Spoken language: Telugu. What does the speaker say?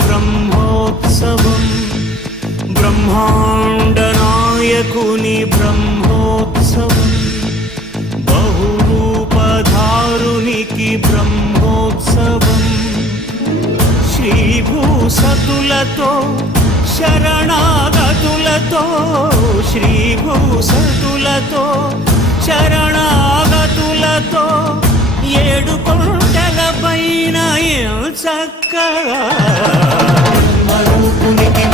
బ్రహ్మోత్సవం బ్రహ్మాండ నాయకుని బ్రహ్మోత్సవం బహురూపధారునికి బ్రహ్మోత్సవం శ్రీభూసతులతో శరణాగతులతో శ్రీభూసతులతో శరణాగతులతో 7 కొండల పైన చక్కగా బ్రహ్మరూపునికి